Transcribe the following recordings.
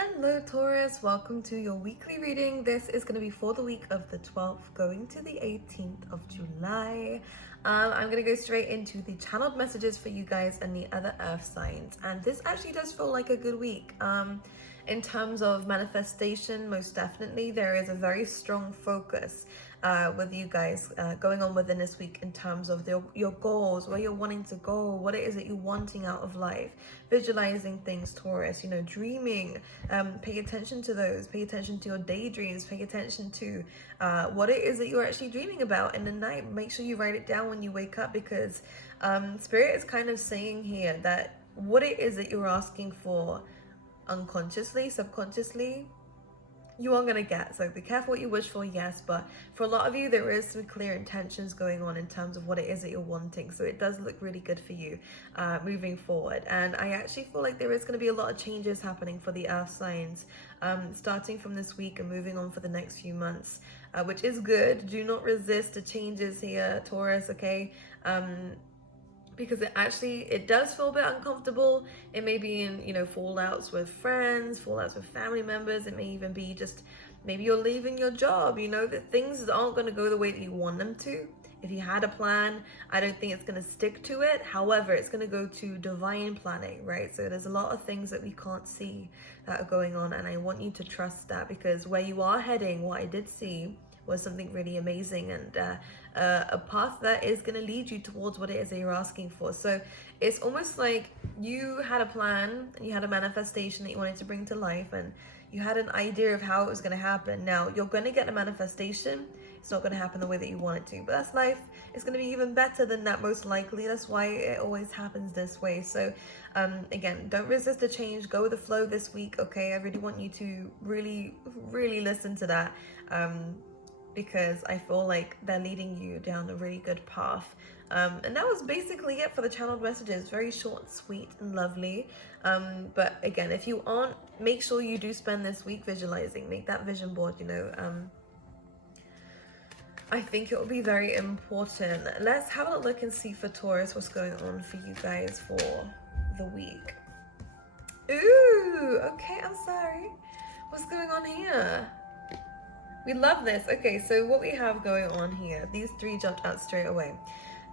Hello Taurus, welcome to your weekly reading. This is going to be for the week of the 12th going to the 18th of July. I'm going to go straight into the channeled messages for you guys and the other earth signs. And this actually does feel like a good week. In terms of manifestation, most definitely, there is a very strong focus with you guys going on within this week in terms of your goals, where you're wanting to go, what it is that you're wanting out of life, visualizing things, Taurus, dreaming, pay attention to those, pay attention to your daydreams, pay attention to what it is that you're actually dreaming about in the night. Make sure you write it down when you wake up, because Spirit is kind of saying here that what it is that you're asking for unconsciously, subconsciously, you are going to get. So be careful what you wish for, yes, but for a lot of you there is some clear intentions going on in terms of what it is that you're wanting. So it does look really good for you moving forward. And I actually feel like there is going to be a lot of changes happening for the earth signs starting from this week and moving on for the next few months, which is good. Do not resist the changes here, Taurus, okay? Because it does feel a bit uncomfortable. It may be in, fallouts with friends, fallouts with family members. It may even be just maybe you're leaving your job, that things aren't going to go the way that you want them to. If you had a plan, I don't think it's going to stick to it. However, it's going to go to divine planning, right? So there's a lot of things that we can't see that are going on. And I want you to trust that, because where you are heading, what I did see was something really amazing, and a path that is going to lead you towards what it is that you're asking for. So it's almost like you had a plan, and you had a manifestation that you wanted to bring to life, and you had an idea of how it was going to happen. Now you're going to get a manifestation. It's not going to happen the way that you want it to, but that's life. It's going to be even better than that, most likely. That's why it always happens this way. So again, don't resist the change. Go with the flow this week, okay? I really want you to really listen to that, because I feel like they're leading you down a really good path. And that was basically it for the channeled messages. Very short, sweet, and lovely. But again, if you aren't, make sure you do spend this week visualizing. Make that vision board, I think it will be very important. Let's have a look and see for Taurus what's going on for you guys for the week. Ooh, okay, I'm sorry. What's going on here? We love this. Okay, so what we have going on here, these three jumped out straight away.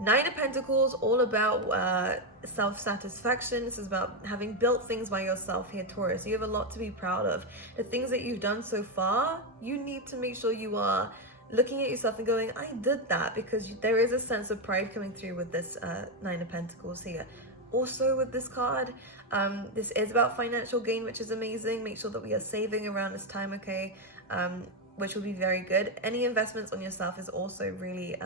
Nine of Pentacles, all about self-satisfaction. This is about having built things by yourself here, Taurus. You have a lot to be proud of. The things that you've done so far, you need to make sure you are looking at yourself and going, I did that, because there is a sense of pride coming through with this Nine of Pentacles here. Also with this card, this is about financial gain, which is amazing. Make sure that we are saving around this time, okay? Which will be very good. Any investments on yourself is also really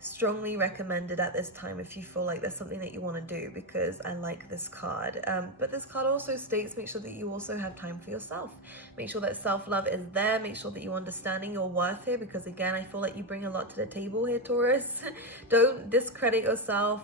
strongly recommended at this time if you feel like there's something that you want to do, because I like this card. But this card also states, make sure that you also have time for yourself. Make sure that self-love is there. Make sure that you're understanding your worth here, because again, I feel like you bring a lot to the table here, Taurus. Don't discredit yourself.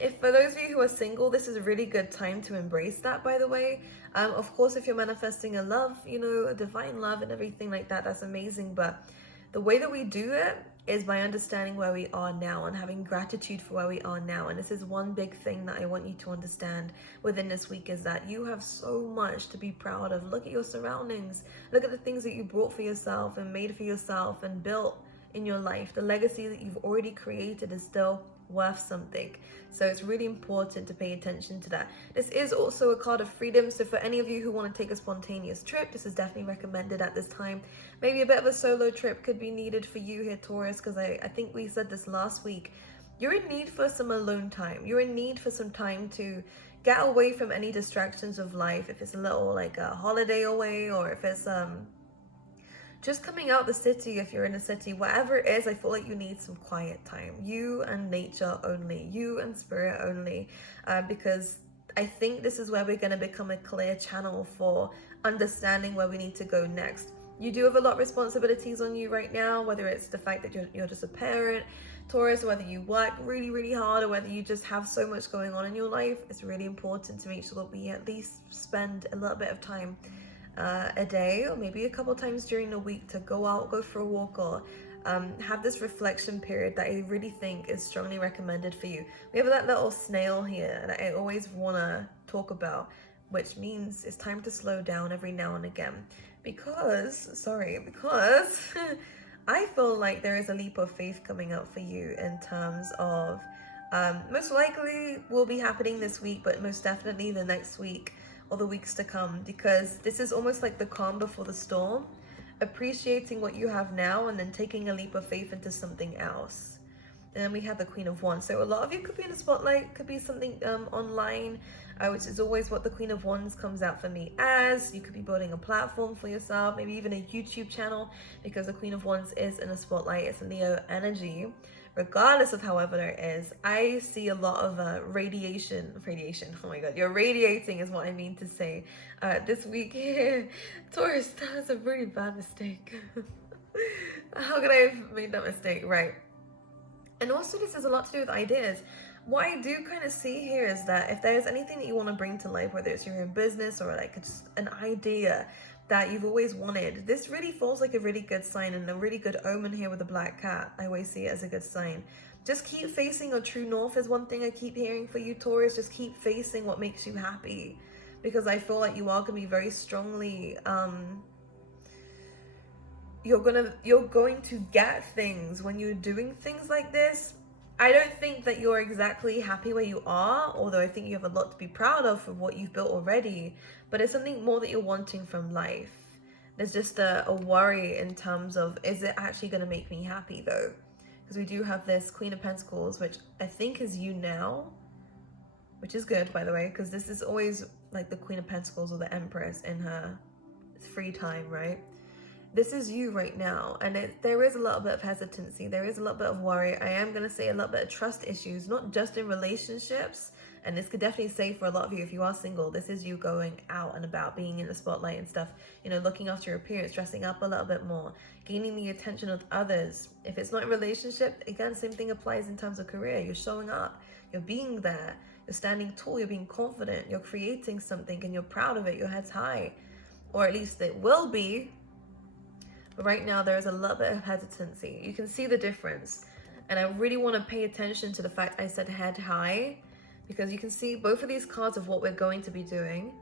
If for those of you who are single, this is a really good time to embrace that, by the way. Of course, if you're manifesting a love, a divine love and everything like that, that's amazing. But the way that we do it is by understanding where we are now and having gratitude for where we are now. And this is one big thing that I want you to understand within this week, is that you have so much to be proud of. Look at your surroundings. Look at the things that you brought for yourself and made for yourself and built in your life. The legacy that you've already created is still worth something. So it's really important to pay attention to that. This is also a card of freedom. So for any of you who want to take a spontaneous trip, this is definitely recommended at this time. Maybe a bit of a solo trip could be needed for you here, Taurus, because I think we said this last week. You're in need for some alone time. You're in need for some time to get away from any distractions of life. If it's a little like a holiday away, or if it's just coming out the city, if you're in a city, whatever it is, I feel like you need some quiet time. You and nature only, you and spirit only, because I think this is where we're going to become a clear channel for understanding where we need to go next. You do have a lot of responsibilities on you right now, whether it's the fact that you're just a parent, Taurus, or whether you work really hard, or whether you just have so much going on in your life. It's really important to make sure that we at least spend a little bit of time a day, or maybe a couple times during the week, to go out, go for a walk, or have this reflection period that I really think is strongly recommended for you. We have that little snail here that I always want to talk about. which means it's time to slow down every now and again. Because I feel like there is a leap of faith coming up for you in terms of most likely will be happening this week, but most definitely the next week or the weeks to come, because this is almost like the calm before the storm, appreciating what you have now and then taking a leap of faith into something else. And then we have the Queen of Wands. So a lot of you could be in the spotlight, could be something online, which is always what the Queen of Wands comes out for me as. You could be building a platform for yourself, maybe even a YouTube channel, because the Queen of Wands is in the spotlight. It's a Leo energy. Regardless of however there is, I see a lot of radiation. Oh my God, you're radiating is what I mean to say. This week, Taurus, that was a really bad mistake. How could I have made that mistake? Right. And also this has a lot to do with ideas. What I do kind of see here is that if there's anything that you want to bring to life, whether it's your own business or like it's an idea that you've always wanted, this really falls like a really good sign and a really good omen here with the black cat. I always see it as a good sign. Just keep facing your true north is one thing I keep hearing for you, Taurus. Just keep facing what makes you happy, because I feel like you are going to be very strongly you're going to get things when you're doing things like this. I don't think that you're exactly happy where you are, although I think you have a lot to be proud of what you've built already, but it's something more that you're wanting from life. There's just a worry in terms of, is it actually going to make me happy though? Because we do have this Queen of Pentacles, which I think is you now, which is good, by the way, because this is always like the Queen of Pentacles or the Empress in her free time, right? This is you right now, and there is a little bit of hesitancy, there is a little bit of worry. I am going to say a little bit of trust issues, not just in relationships, and this could definitely say for a lot of you, if you are single, this is you going out and about, being in the spotlight and stuff, you know, looking after your appearance, dressing up a little bit more, gaining the attention of others. If it's not a relationship, again, same thing applies in terms of career. You're showing up, you're being there, you're standing tall, you're being confident, you're creating something and you're proud of it, your head's high, or at least it will be. But right now, there is a little bit of hesitancy. You can see the difference. And I really want to pay attention to the fact I said head high, because you can see both of these cards of what we're going to be doing.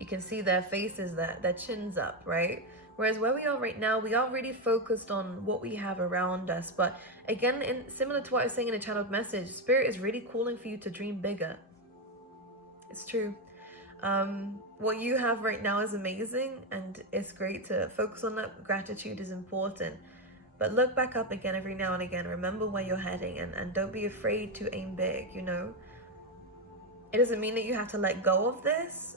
You can see their faces, their chins up, right? Whereas where we are right now, we are really focused on what we have around us. But again, similar to what I was saying in a channeled message, Spirit is really calling for you to dream bigger. It's true. What you have right now is amazing, and it's great to focus on that. Gratitude is important, but look back up again every now and again. Remember where you're heading, and don't be afraid to aim big, you know. It doesn't mean that you have to let go of this.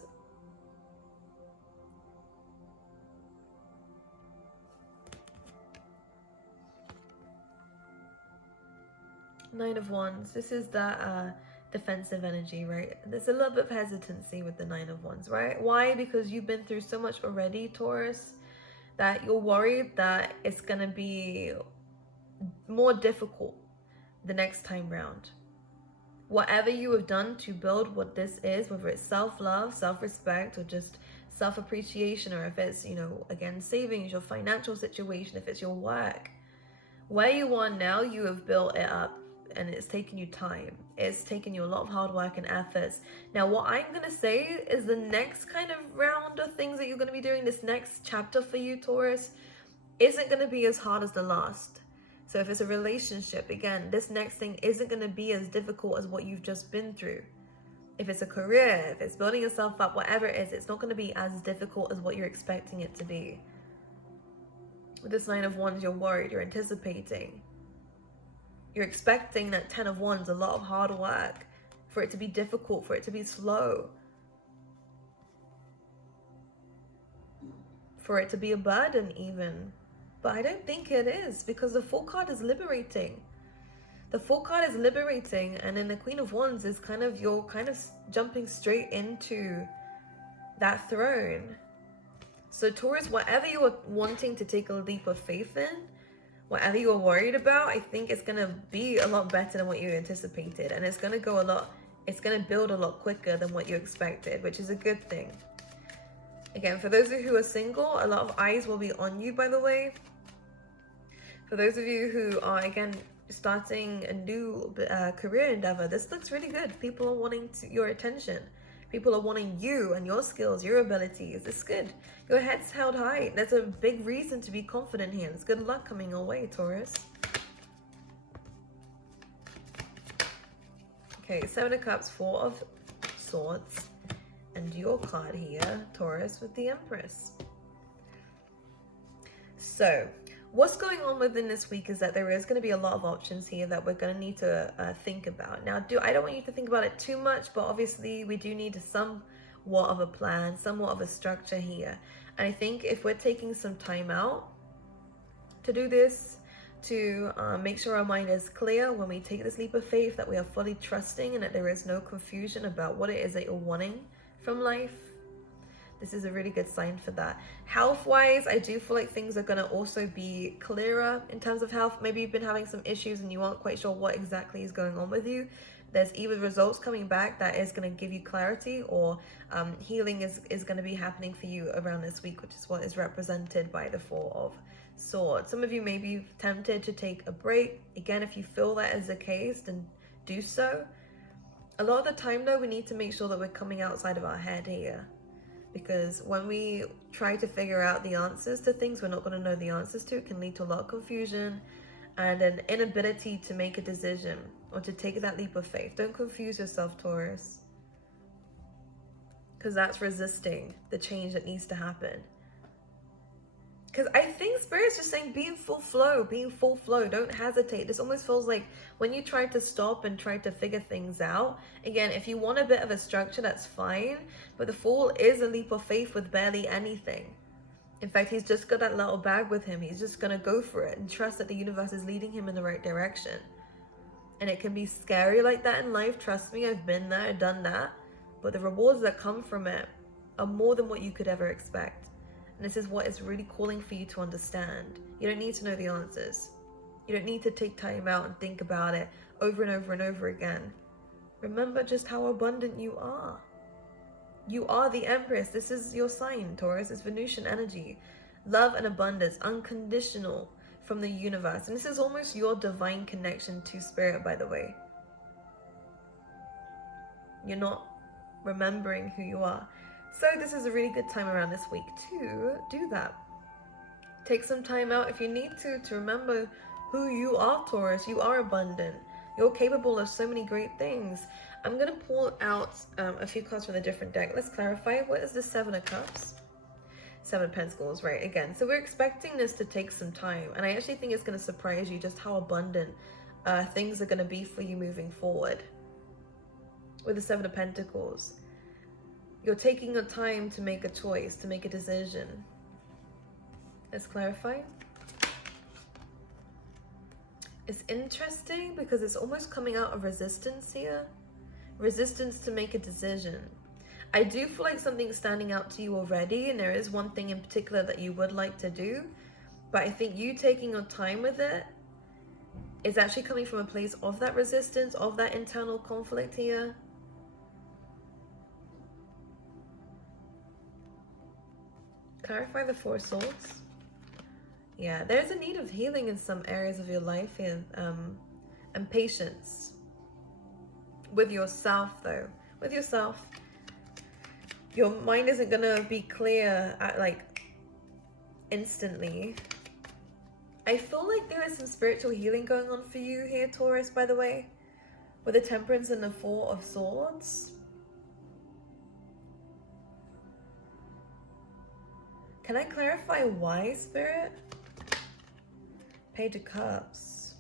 Nine of Wands. This is that defensive energy, right? There's a little bit of hesitancy with the Nine of Wands, right? Why? Because you've been through so much already, Taurus, that you're worried that it's gonna be more difficult the next time round. Whatever you have done to build what this is, whether it's self-love, self-respect, or just self-appreciation, or if it's, you know, again, savings, your financial situation, if it's your work, where you are now, you have built it up. And it's taken you time. It's taken you a lot of hard work and efforts. Now, what I'm going to say is the next kind of round of things that you're going to be doing, this next chapter for you, Taurus, isn't going to be as hard as the last. So if it's a relationship, again, this next thing isn't going to be as difficult as what you've just been through. If it's a career, if it's building yourself up, whatever it is, it's not going to be as difficult as what you're expecting it to be. With this Nine of Wands, you're worried, you're anticipating. You're expecting that 10 of Wands, a lot of hard work, for it to be difficult, for it to be slow, for it to be a burden even. But I don't think it is, because the Fool card is liberating. The Fool card is liberating, and then the Queen of Wands is kind of, you're kind of jumping straight into that throne. So Taurus, whatever you're wanting to take a leap of faith in, whatever you're worried about, I think it's going to be a lot better than what you anticipated. And it's going to go it's going to build a lot quicker than what you expected, which is a good thing. Again, for those of you who are single, a lot of eyes will be on you, by the way. For those of you who are, again, starting a new career endeavor, this looks really good. People are wanting your attention. People are wanting you and your skills, your abilities. It's good. Your head's held high. There's a big reason to be confident here. There's good luck coming your way, Taurus. Okay, Seven of Cups, Four of Swords. And your card here, Taurus, with the Empress. So, what's going on within this week is that there is going to be a lot of options here that we're going to need to think about. Now, I don't want you to think about it too much, but obviously we do need somewhat of a plan, somewhat of a structure here. And I think if we're taking some time out to do this, to make sure our mind is clear when we take this leap of faith, that we are fully trusting and that there is no confusion about what it is that you're wanting from life, this is a really good sign for that. Health-wise, I do feel like things are going to also be clearer in terms of health. Maybe you've been having some issues and you aren't quite sure what exactly is going on with you. There's either results coming back that is going to give you clarity, or healing is going to be happening for you around this week, which is what is represented by the Four of Swords. Some of you may be tempted to take a break. Again, if you feel that is the case, then do so. A lot of the time, though, we need to make sure that we're coming outside of our head here. Because when we try to figure out the answers to things we're not going to know the answers to, it can lead to a lot of confusion and an inability to make a decision or to take that leap of faith. Don't confuse yourself, Taurus. Because that's resisting the change that needs to happen. Because I think Spirit's just saying be in full flow, don't hesitate. This almost feels like when you try to stop and try to figure things out, again, if you want a bit of a structure, that's fine, but the Fool is a leap of faith with barely anything. In fact, he's just got that little bag with him. He's just going to go for it and trust that the universe is leading him in the right direction. And it can be scary like that in life. Trust me, I've been there, done that. But the rewards that come from it are more than what you could ever expect. And this is what is really calling for you to understand. You don't need to know the answers. You don't need to take time out and think about it over and over and over again. Remember just how abundant you are. You are the Empress. This is your sign, Taurus. It's Venusian energy. Love and abundance, unconditional from the universe. And this is almost your divine connection to Spirit, by the way. You're not remembering who you are. So this is a really good time around this week to do that. Take some time out if you need to remember who you are, Taurus. You are abundant. You're capable of so many great things. I'm going to pull out a few cards from a different deck. Let's clarify. What is the Seven of Cups? Seven of Pentacles, right? Again, so we're expecting this to take some time. And I actually think it's going to surprise you just how abundant things are going to be for you moving forward. With the Seven of Pentacles. You're taking your time to make a choice, to make a decision. Let's clarify. It's interesting because it's almost coming out of resistance here. Resistance to make a decision. I do feel like something's standing out to you already, and there is one thing in particular that you would like to do. But I think you taking your time with it is actually coming from a place of that resistance, of that internal conflict here. Clarify the Four of Swords. Yeah, there's a need of healing in some areas of your life here, and patience with yourself, though. With yourself, your mind isn't gonna be clear like instantly. I feel like there is some spiritual healing going on for you here, Taurus. By the way, with the Temperance and the Four of Swords. Can I clarify why, Spirit? Page of Cups.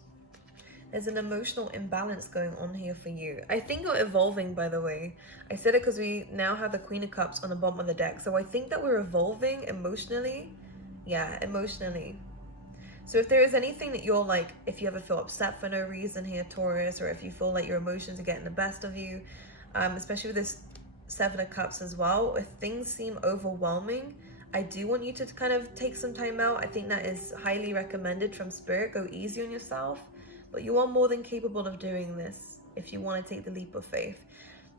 There's an emotional imbalance going on here for you. I think you're evolving, by the way. I said it because we now have the Queen of Cups on the bottom of the deck. So I think that we're evolving emotionally. Yeah, emotionally. So if there is anything that you're like, if you ever feel upset for no reason here, Taurus, or if you feel like your emotions are getting the best of you, especially with this Seven of Cups as well, if things seem overwhelming, I do want you to kind of take some time out. I think that is highly recommended from Spirit. Go easy on yourself. But you are more than capable of doing this if you want to take the leap of faith.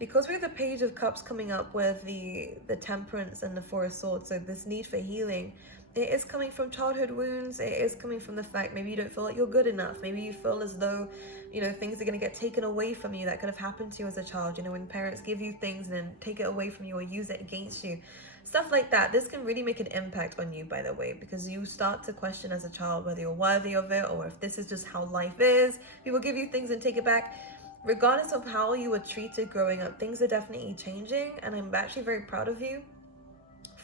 because we have the Page of Cups coming up with the Temperance and the Four of Swords, so this need for healing, it is coming from childhood wounds. It is coming from the fact maybe you don't feel like you're good enough. Maybe you feel as though, you know, things are going to get taken away from you. That could have happened to you as a child, you know, when parents give you things and then take it away from you or use it against you. Stuff like that. This can really make an impact on you, by the way, because you start to question as a child whether you're worthy of it or if this is just how life is. People give you things and take it back. Regardless of how you were treated growing up, things are definitely changing, and I'm actually very proud of you.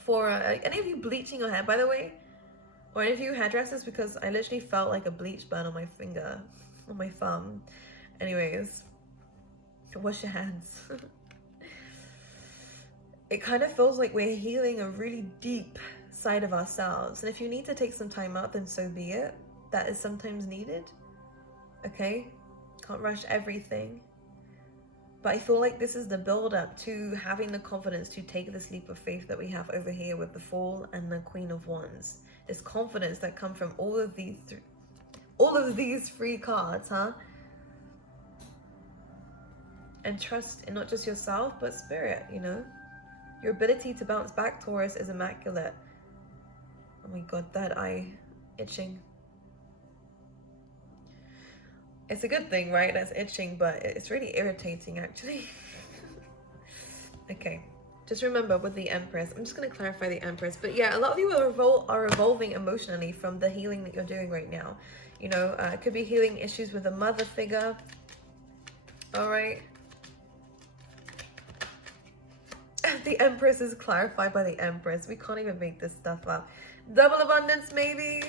For any of you bleaching your hair, by the way, or any of you hairdressers, because I literally felt like a bleach burn on my finger, on my thumb. Anyways, wash your hands. It kind of feels like we're healing a really deep side of ourselves, and if you need to take some time out, then so be it. That is sometimes needed. Okay, can't rush everything. But I feel like this is the build-up to having the confidence to take this leap of faith that we have over here with the Fool and the Queen of Wands. This confidence that comes from all of these three cards, huh? And trust in not just yourself, but spirit, you know? Your ability to bounce back, Taurus, is immaculate. Oh my God, that eye itching. It's a good thing, right? That's itching, but it's really irritating, actually. Okay, just remember with the Empress, I'm just going to clarify the Empress, but yeah, a lot of you are evolving emotionally from the healing that you're doing right now. You know, it could be healing issues with a mother figure. All right. The Empress is clarified by the Empress. We can't even make this stuff up. Double abundance, maybe.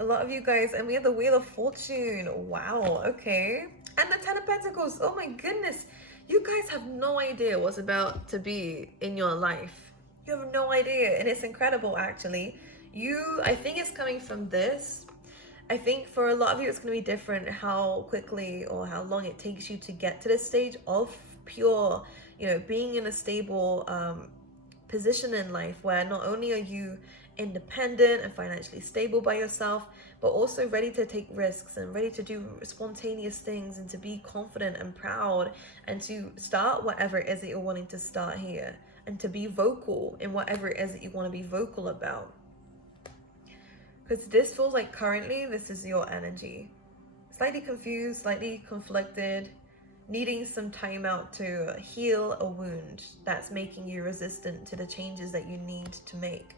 A lot of you guys, and we have the Wheel of Fortune. Wow, okay. And the Ten of Pentacles. Oh my goodness. You guys have no idea what's about to be in your life. You have no idea. And it's incredible, actually. I think it's coming from this. I think for a lot of you, it's going to be different how quickly or how long it takes you to get to this stage of pure, you know, being in a stable position in life where not only are you independent and financially stable by yourself, but also ready to take risks and ready to do spontaneous things and to be confident and proud and to start whatever it is that you're wanting to start here and to be vocal in whatever it is that you want to be vocal about. Because this feels like currently this is your energy. Slightly confused, slightly conflicted, needing some time out to heal a wound that's making you resistant to the changes that you need to make.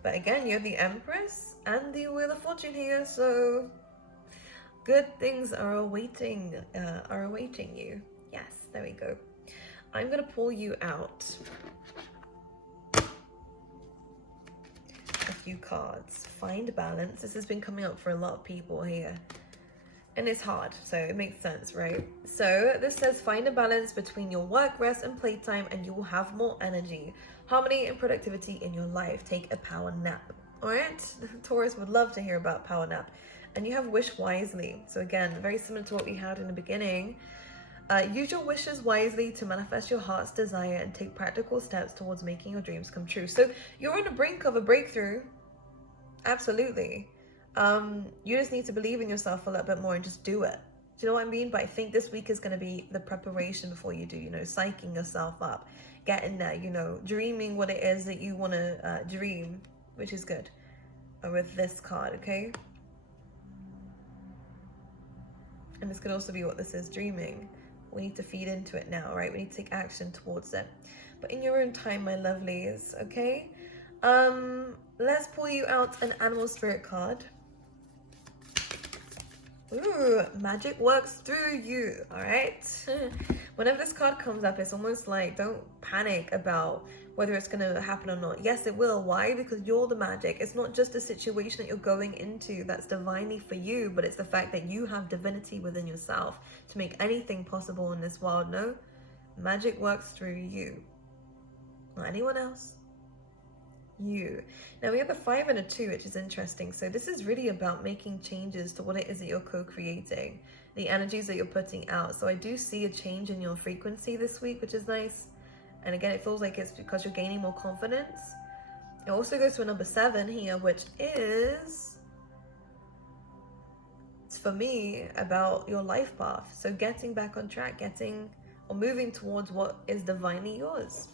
But again, you're the Empress and the Wheel of Fortune here, so good things are awaiting you. Yes, there we go. I'm gonna pull you out a few cards. Find balance. This has been coming up for a lot of people here. And it's hard, so it makes sense, right? So this says find a balance between your work, rest, and playtime, and you will have more energy, harmony, and productivity in your life. Take a power nap. All right, Taurus would love to hear about power nap. And you have wish wisely. So again, very similar to what we had in the beginning. Use your wishes wisely to manifest your heart's desire and take practical steps towards making your dreams come true. So you're on the brink of a breakthrough. Absolutely. You just need to believe in yourself a little bit more and just do it. Do you know what I mean? But I think this week is going to be the preparation before you do, you know, psyching yourself up, getting there, you know, dreaming what it is that you want to dream, which is good with this card, okay? And this could also be what this is, dreaming. We need to feed into it now, right? We need to take action towards it. But in your own time, my lovelies, okay? Let's pull you out an animal spirit card. Ooh, magic works through you, all right? Whenever this card comes up, it's almost like, don't panic about whether it's going to happen or not. Yes, it will. Why? Because you're the magic. It's not just a situation that you're going into that's divinely for you, but it's the fact that you have divinity within yourself to make anything possible in this world. No, magic works through you, not anyone else. You. Now we have a 5 and a 2, which is interesting. So this is really about making changes to what it is that you're co-creating, the energies that you're putting out. So I do see a change in your frequency this week, which is nice. And again, it feels like it's because you're gaining more confidence. It also goes to a number 7 here, which is, it's for me about your life path. So getting back on track, getting or moving towards what is divinely yours.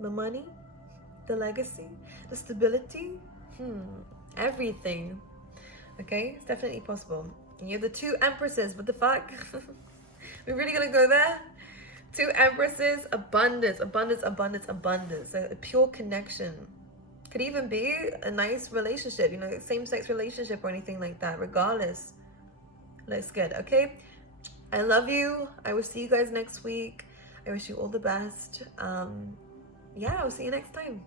The money, the legacy, the stability, everything. Okay, it's definitely possible. And you have the 2 empresses. What the fuck? We're really gonna go there? 2 empresses, abundance, abundance, abundance, abundance. A pure connection. Could even be a nice relationship, you know, same-sex relationship or anything like that. Regardless, looks good. Okay, I love you. I will see you guys next week. I wish you all the best. Yeah, I'll see you next time.